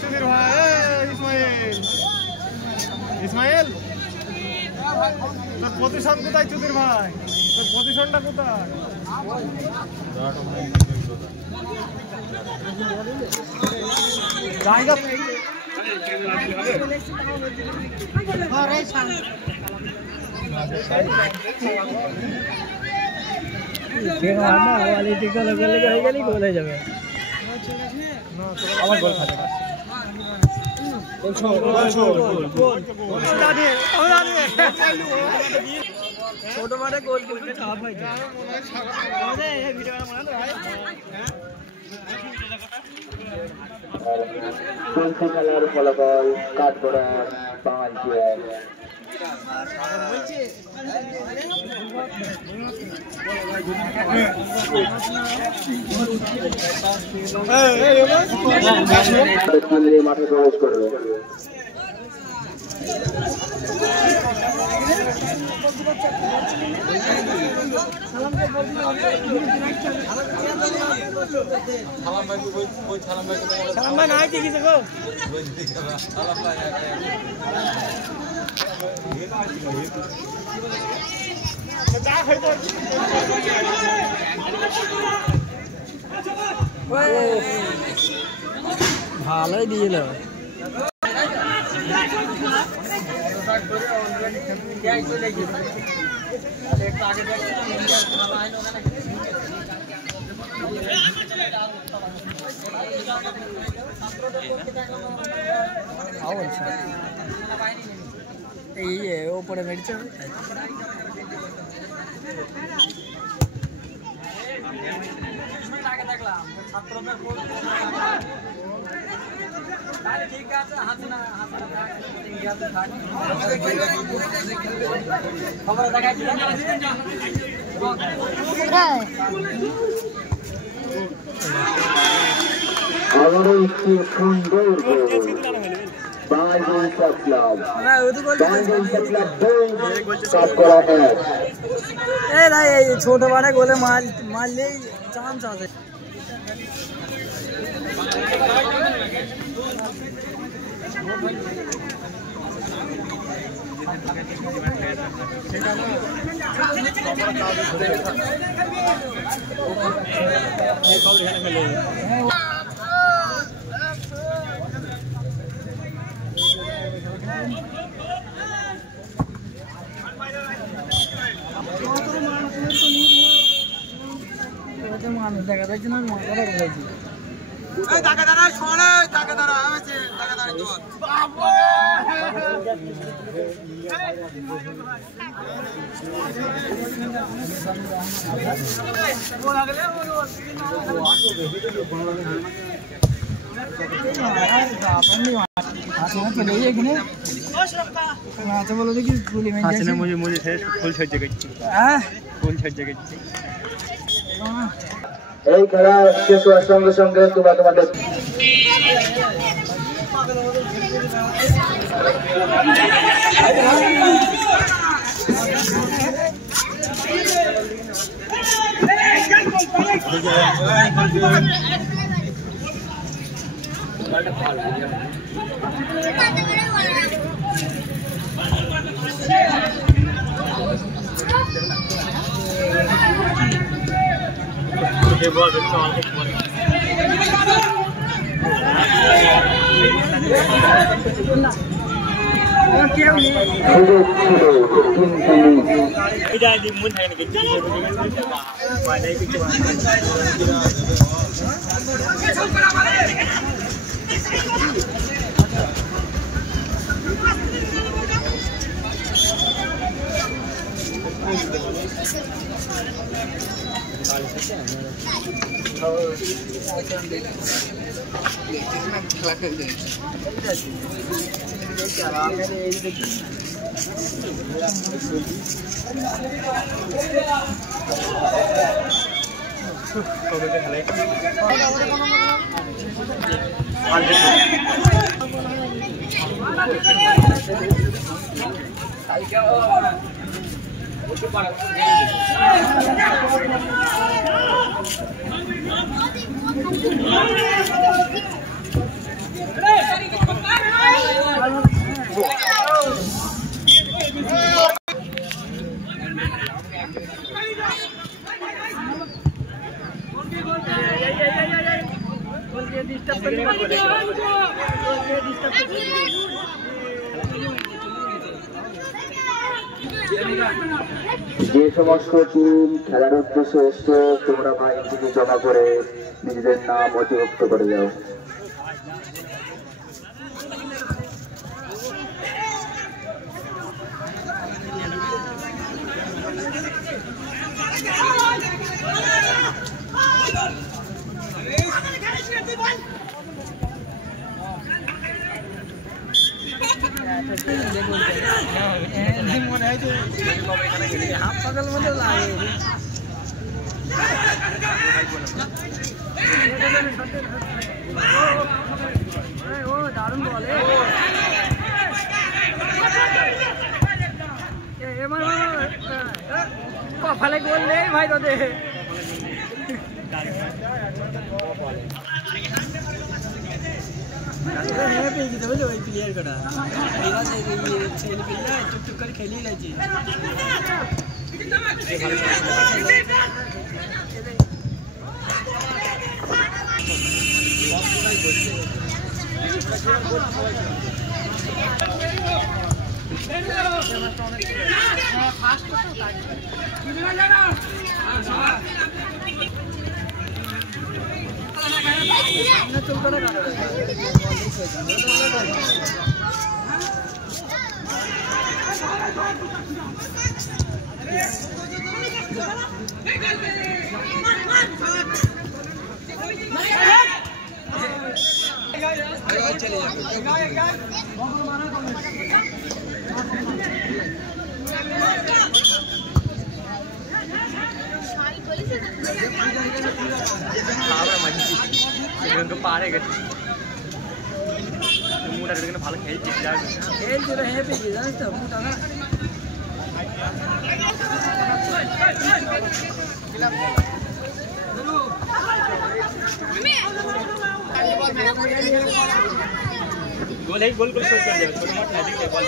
চুদির ভাই ইসমাইল ইসমাইল তোর পজিশন কোথায় চুদির ভাই তোর পজিশনটা কোথায় জায়গা গোল হয়ে যাবে আমার গোল খাবে ছোট মাঠে গোল করতে চাপ হয় খেলার ফলাফল কাঠগড়া বাঙালি মাঠে প্রবেশ করবে ভালোই দিল এই ওপরে মেরেছে ঠিক আছে খবর দেখাচ্ছি আবারও একটি সুন্দর ছোট বাড়ে গোলে মারলেই চান্স আছে মানুষ দেখা যাচ্ছে না मुझे फुल छट जगह এই খেলা শেষ হওয়ার সঙ্গে সঙ্গে তোমাদের যে সমস্ত টিম খেলার উদ্দেশ্যে এসছে তোমরা মাইকটি জমা করে নিজেদের নাম নথিভুক্ত করে যাও। পাগল মতো লাগে ও দারুণ বলে কপালে গোল নেই ভাই তোদের ওই প্লেয়ার কটা ছেলে প্লেয়ার টুকটুক করে খেলেই গেছে পারে গেছে ভালো খেলছে খেলছিল হেপি জানিস তো মোটা না गोल है गोल गोल शॉट कर जाए छोटा मोटा मैजिक है बॉल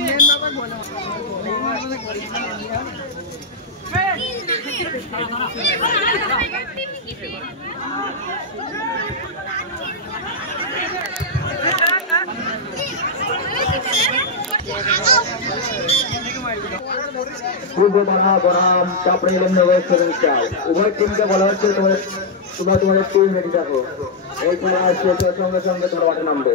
मेन बाबा गोल পূর্ব বনাম চাপড়ি নগর সেভেন উভয় টিমকে বলা হচ্ছে তোমাদের টিম রেডি থাকো। এই খেলা শেষের সঙ্গে সঙ্গে তোমরা মাঠে নামবে।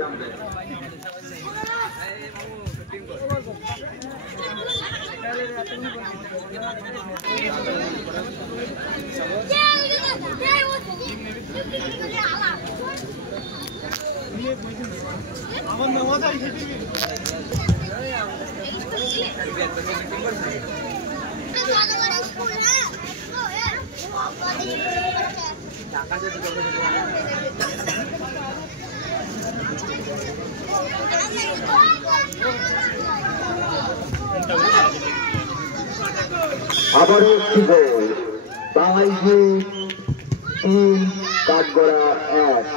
আবারও একটি গোল, বাঙালি 3 কাঠগড়া 1।